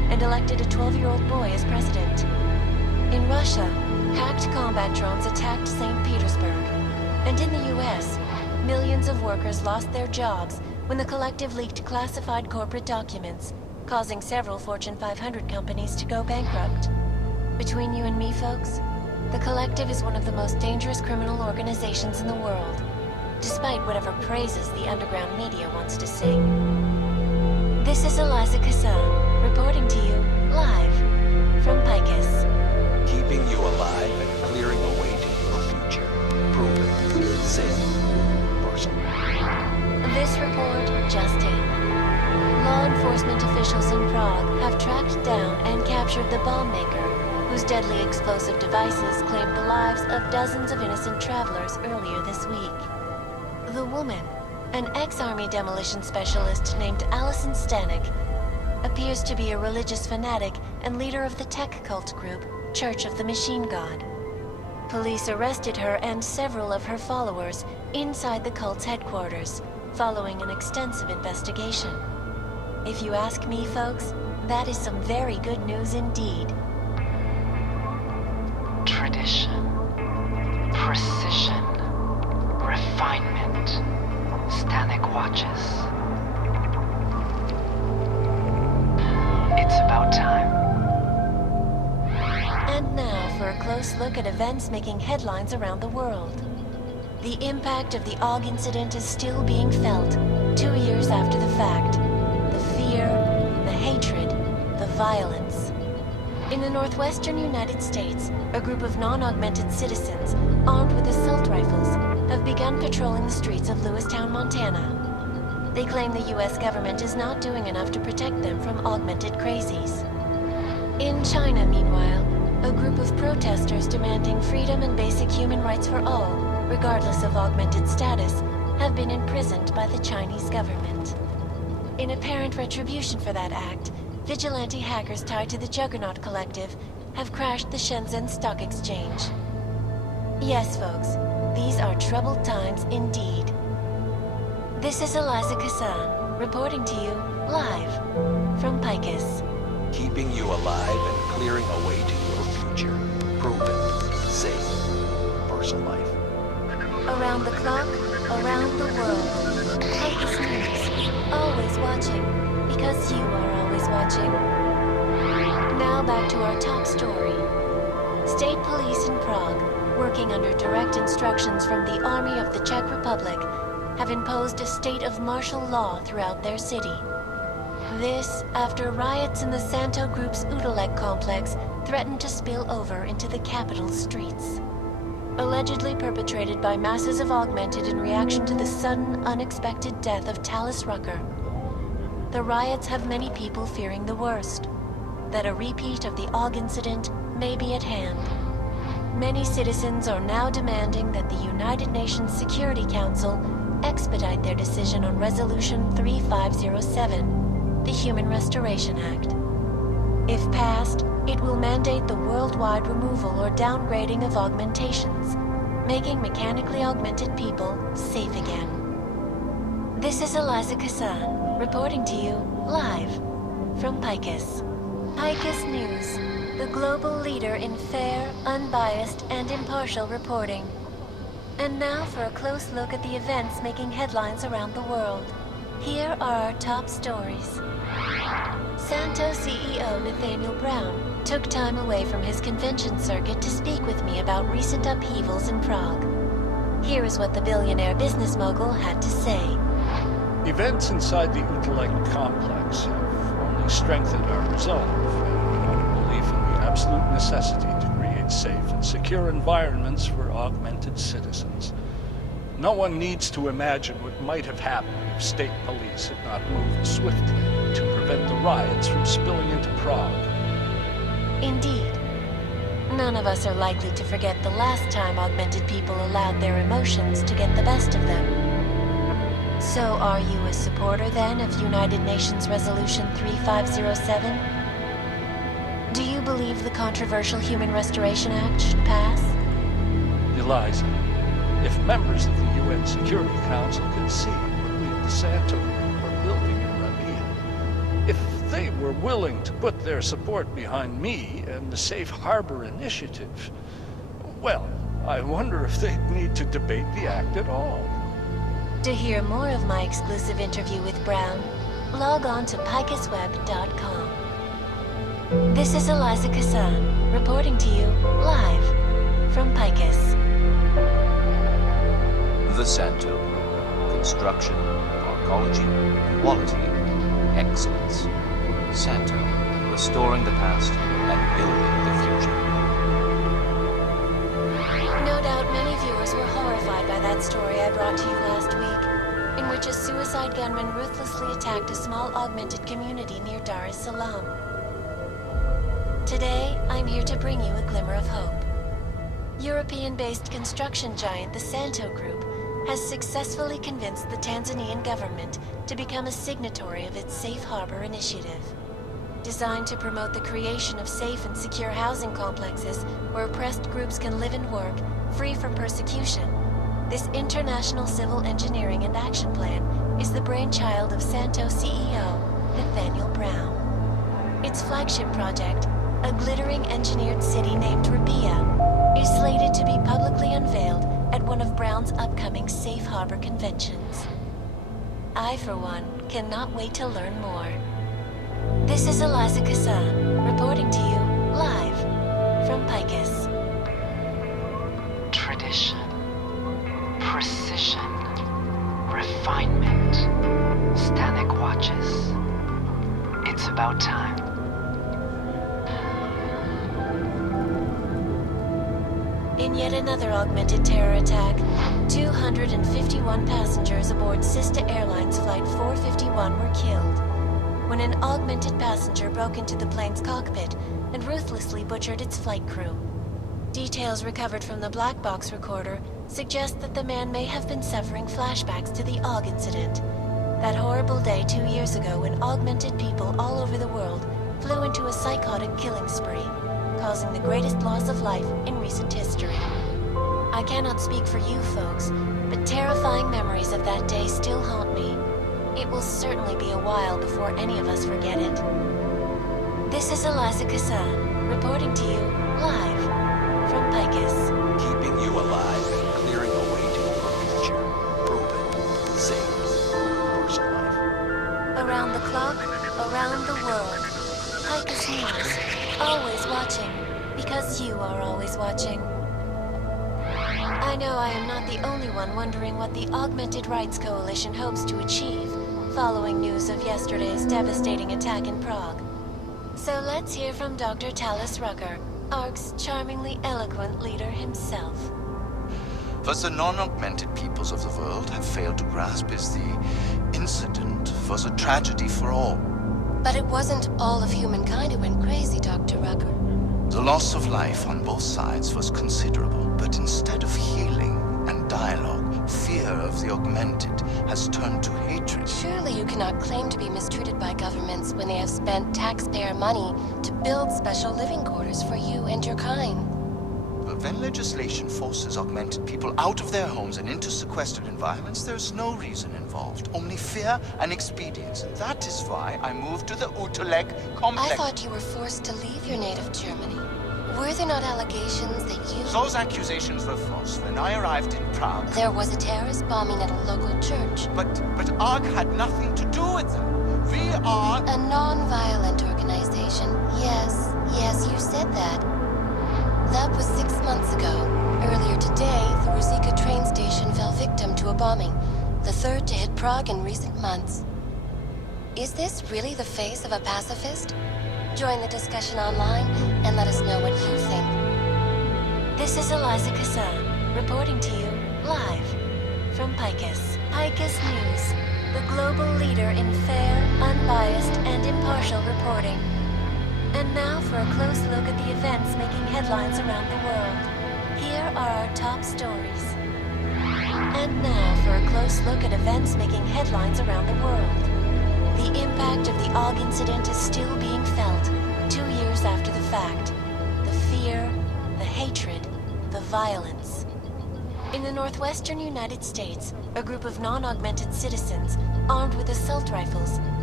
and elected a 12-year-old boy as president. In Russia, hacked combat drones attacked St. Petersburg. And in the US, millions of workers lost their jobs when the collective leaked classified corporate documents, causing several Fortune 500 companies to go bankrupt. Between you and me, folks, the collective is one of the most dangerous criminal organizations in the world, despite whatever praises the underground media wants to sing. This is Eliza Cassan, reporting to you, live, from Picus. Keeping you alive and clearing a way to your future. Proven, safe, personal. This report just in. Law enforcement officials in Prague have tracked down and captured the bomb maker, whose deadly explosive devices claimed the lives of dozens of innocent travelers earlier this week. The woman, an ex-army demolition specialist named Alison Stanek, appears to be a religious fanatic and leader of the tech cult group, Church of the Machine God. Police arrested her and several of her followers inside the cult's headquarters, following an extensive investigation. If you ask me, folks, that is some very good news indeed. Tradition, precision, refinement. Stanek watches. It's about time. And now for a close look at events making headlines around the world. The impact of the AUG incident is still being felt, 2 years after the fact. The fear, the hatred, the violence. In the northwestern United States, a group of non-augmented citizens, armed with assault rifles, have begun patrolling the streets of Lewistown, Montana. They claim the US government is not doing enough to protect them from augmented crazies. In China, meanwhile, a group of protesters demanding freedom and basic human rights for all, regardless of augmented status, have been imprisoned by the Chinese government. In apparent retribution for that act, vigilante hackers tied to the Juggernaut Collective have crashed the Shenzhen Stock Exchange. Yes, folks, these are troubled times indeed. This is Eliza Cassan, reporting to you, live, from Picus. Keeping you alive and clearing a way to your future. Proven, safe, personal life. Around the clock, around the world. Picus News, always watching, because you are always watching. Now back to our top story. State police in Prague, working under direct instructions from the Army of the Czech Republic, have imposed a state of martial law throughout their city. This after riots in the Santo Group's Utelek complex threatened to spill over into the capital's streets. Allegedly perpetrated by masses of augmented in reaction to the sudden, unexpected death of Talis Rucker. The riots have many people fearing the worst, that a repeat of the AUG incident may be at hand. Many citizens are now demanding that the United Nations Security Council expedite their decision on Resolution 3507, the Human Restoration Act. If passed, it will mandate the worldwide removal or downgrading of augmentations, making mechanically augmented people safe again. This is Eliza Cassan, reporting to you, live, from Picus. Picus News, the global leader in fair, unbiased, and impartial reporting. And now for a close look at the events making headlines around the world. Here are our top stories. Santo CEO Nathaniel Brown took time away from his convention circuit to speak with me about recent upheavals in Prague. Here is what the billionaire business mogul had to say. Events inside the Utelek complex have only strengthened our resolve and our belief in the absolute necessity to create safe and secure environments for augmented citizens. No one needs to imagine what might have happened if state police had not moved swiftly to prevent the riots from spilling into Prague. Indeed. None of us are likely to forget the last time augmented people allowed their emotions to get the best of them. So are you a supporter then of United Nations Resolution 3507? Do you believe the controversial Human Restoration Act should pass? Eliza, if members of the UN Security Council can see what we at the Santo are building in Ramia, if they were willing to put their support behind me and the Safe Harbor Initiative, well, I wonder if they'd need to debate the act at all. To hear more of my exclusive interview with Brown, log on to picusweb.com. This is Eliza Cassan, reporting to you live from Picus. The Santo. Construction, arcology, quality, excellence. Santo. Restoring the past and building the future. No doubt many viewers were horrified by that story I brought to you last week, in which a suicide gunman ruthlessly attacked a small augmented community near Dar es Salaam. Today, I'm here to bring you a glimmer of hope. European-based construction giant the Santo Group has successfully convinced the Tanzanian government to become a signatory of its Safe Harbor Initiative. Designed to promote the creation of safe and secure housing complexes where oppressed groups can live and work, free from persecution, this international civil engineering and action plan is the brainchild of Santo CEO Nathaniel Brown. Its flagship project, a glittering engineered city named Rabia, is slated to be publicly unveiled at one of Brown's upcoming Safe Harbor conventions. I, for one, cannot wait to learn more. This is Eliza Cassan, reporting to you live from Picus. Tradition, precision, refinement, Stanek watches. It's about time. In yet another augmented terror attack, 251 passengers aboard Sista Airlines Flight 451 were killed when an augmented passenger broke into the plane's cockpit and ruthlessly butchered its flight crew. Details recovered from the black box recorder suggest that the man may have been suffering flashbacks to the AUG incident, that horrible day 2 years ago when augmented people all over the world flew into a psychotic killing spree, causing the greatest loss of life in recent history. I cannot speak for you folks, but terrifying memories of that day still haunt me. It will certainly be a while before any of us forget it. This is Eliza Cassan, reporting to you live from Picus. Keeping you alive and clearing a way to your future. Proven, safe, personal life. Around the clock, around the world. Picus News, always watching, because you are always watching. I know I am not the only one wondering what the Augmented Rights Coalition hopes to achieve following news of yesterday's devastating attack in Prague. So let's hear from Dr. Talis Rucker, ARC's charmingly eloquent leader himself. What the non-augmented peoples of the world have failed to grasp is the incident was a tragedy for all. But it wasn't all of humankind who went crazy, Dr. Rucker. The loss of life on both sides was considerable, but instead of healing and dialogue, fear of the augmented has turned to hatred. Surely you cannot claim to be mistreated by governments when they have spent taxpayer money to build special living quarters for you and your kind. But when legislation forces augmented people out of their homes and into sequestered environments, there's no reason involved, only fear and expedience. And that is why I moved to the Utrecht complex. I thought you were forced to leave your native Germany. Were there not allegations that you... Those accusations were false. When I arrived in Prague... There was a terrorist bombing at a local church. But ARG had nothing to do with that. We are... A non-violent organization. Yes, you said that. That was 6 months ago. Earlier today, the Rusika train station fell victim to a bombing, the third to hit Prague in recent months. Is this really the face of a pacifist? Join the discussion online and let us know what you think. This is Eliza Cassan, reporting to you live from Picus. Picus News, the global leader in fair, unbiased, and impartial reporting. And now for a close look at the events making headlines around the world. Here are our top stories. And now for a close look at events making headlines around the world. The impact of the AUG incident is still being felt 2 years after the fact. The fear, the hatred, the violence. In the northwestern United States, a group of non-augmented citizens, armed with assault rifles,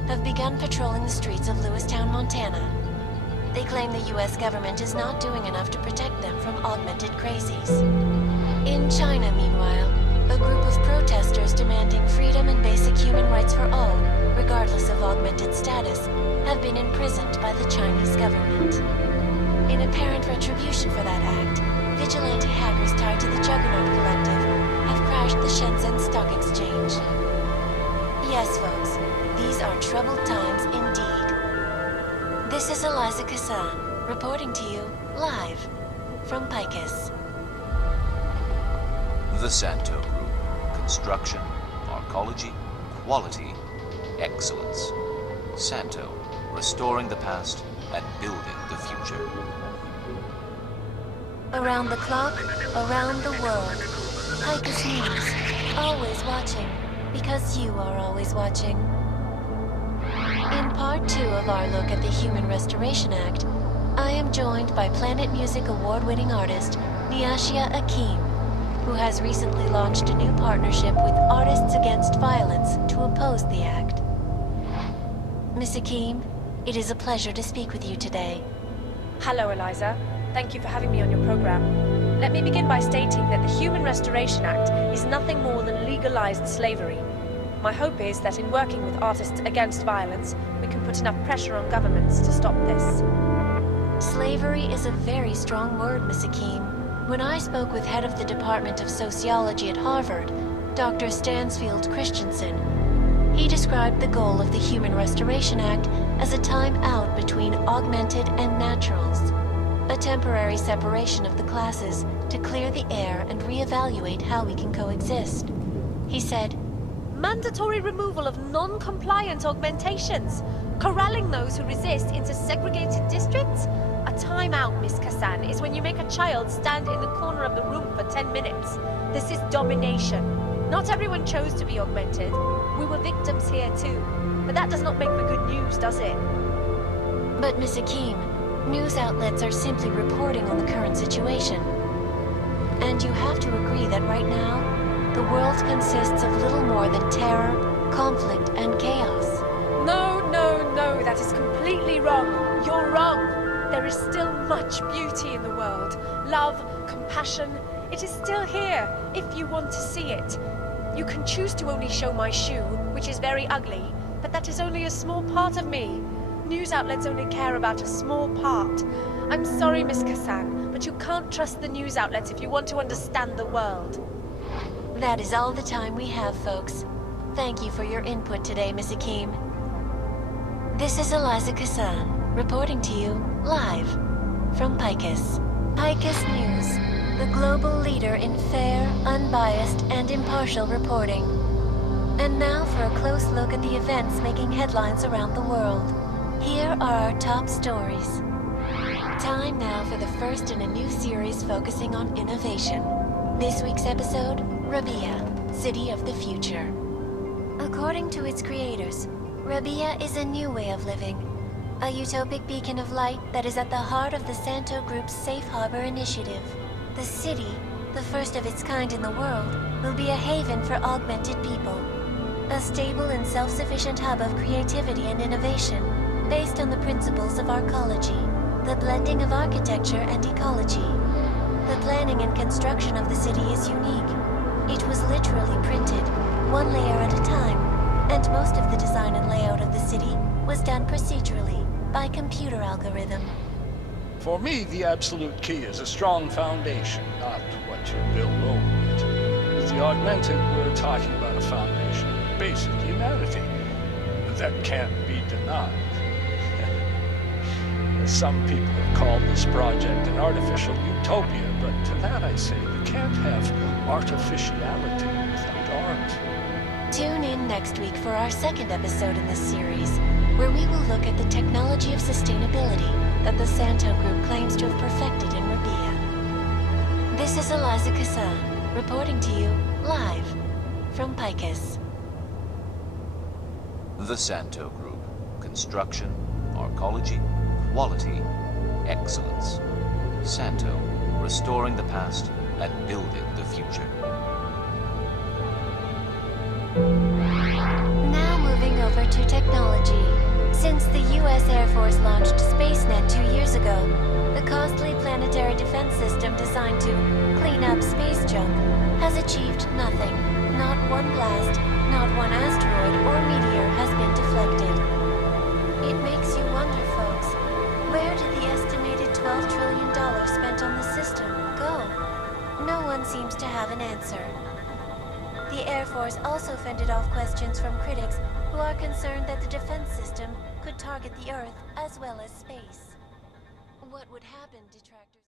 have begun patrolling the streets of Lewistown, Montana. They claim the US government is not doing enough to protect them from augmented crazies. In China, meanwhile, a group of protesters demanding freedom and basic human rights for all, regardless of augmented status, have been imprisoned by the Chinese government. In apparent retribution for that act, vigilante hackers tied to the Juggernaut Collective have crashed the Jensen stock exchange. Yes, folks, these are troubled times indeed. This is Eliza Cassan, reporting to you live from Picus. The Santo Group. Construction, arcology, quality, excellence. Santo, restoring the past and building the future. Around the clock, around the world. Picus News, always watching, because you are always watching. In part 2 of our look at the Human Restoration Act, I am joined by Planet Music award-winning artist Niashia Akeem, who has recently launched a new partnership with Artists Against Violence to oppose the act. Miss Akeem, it is a pleasure to speak with you today. Hello, Eliza. Thank you for having me on your program. Let me begin by stating that the Human Restoration Act is nothing more than legalized slavery. My hope is that in working with Artists Against Violence, we can put enough pressure on governments to stop this. Slavery is a very strong word, Miss Akeem. When I spoke with head of the Department of Sociology at Harvard, Dr. Stansfield Christensen, he described the goal of the Human Restoration Act as a time out between augmented and naturals, a temporary separation of the classes to clear the air and reevaluate how we can coexist. He said, Mandatory removal of non-compliant augmentations, corralling those who resist into segregated districts? A timeout, Miss Cassan, is when you make a child stand in the corner of the room for 10 minutes. This is domination. Not everyone chose to be augmented. We were victims here too. But that does not make for good news, does it? But Miss Akeem, news outlets are simply reporting on the current situation. And you have to agree that right now, the world consists of little more than terror, conflict, and chaos. No, that is completely wrong. You're wrong. There is still much beauty in the world. Love, compassion. It is still here, if you want to see it. You can choose to only show my shoe, which is very ugly, but that is only a small part of me. News outlets only care about a small part. I'm sorry, Miss Cassan, but you can't trust the news outlets if you want to understand the world. That is all the time we have, folks. Thank you for your input today, Miss Akeem. This is Eliza Cassan, reporting to you live from Picus. Picus News, the global leader in fair, unbiased, and impartial reporting. And now for a close look at the events making headlines around the world. Here are our top stories. Time now for the first in a new series focusing on innovation. This week's episode, Rabia, City of the Future. According to its creators, Rabia is a new way of living, a utopic beacon of light that is at the heart of the Santo Group's Safe Harbor initiative. The city, the first of its kind in the world, will be a haven for augmented people, a stable and self-sufficient hub of creativity and innovation, based on the principles of arcology, the blending of architecture and ecology. The planning and construction of the city is unique. It was literally printed, one layer at a time, and most of the design and layout of the city was done procedurally by computer algorithm. For me, the absolute key is a strong foundation, not what you build over it. With the augmented, we're talking about a foundation of basic humanity that can't be denied. Some people have called this project an artificial utopia, but to that I say we can't have artificiality without art. Tune in next week for our second episode in this series, where we will look at the technology of sustainability that the Santo Group claims to have perfected in Rabia. This is Eliza Cassan, reporting to you live from Picus. The Santo Group. Construction, arcology, quality, excellence. Santo, restoring the past and building the future. Now moving over to technology. Since the U.S. Air Force launched SpaceNet 2 years ago, the costly planetary defense system designed to clean up space junk has achieved nothing. Not one blast, not one asteroid or meteor has been deflected. It makes you wonder, folks, where did the estimated $12 trillion spent on the system go? No one seems to have an answer. The Air Force also fended off questions from critics who are concerned that the defense system could target the Earth as well as space. What would happen, detractors?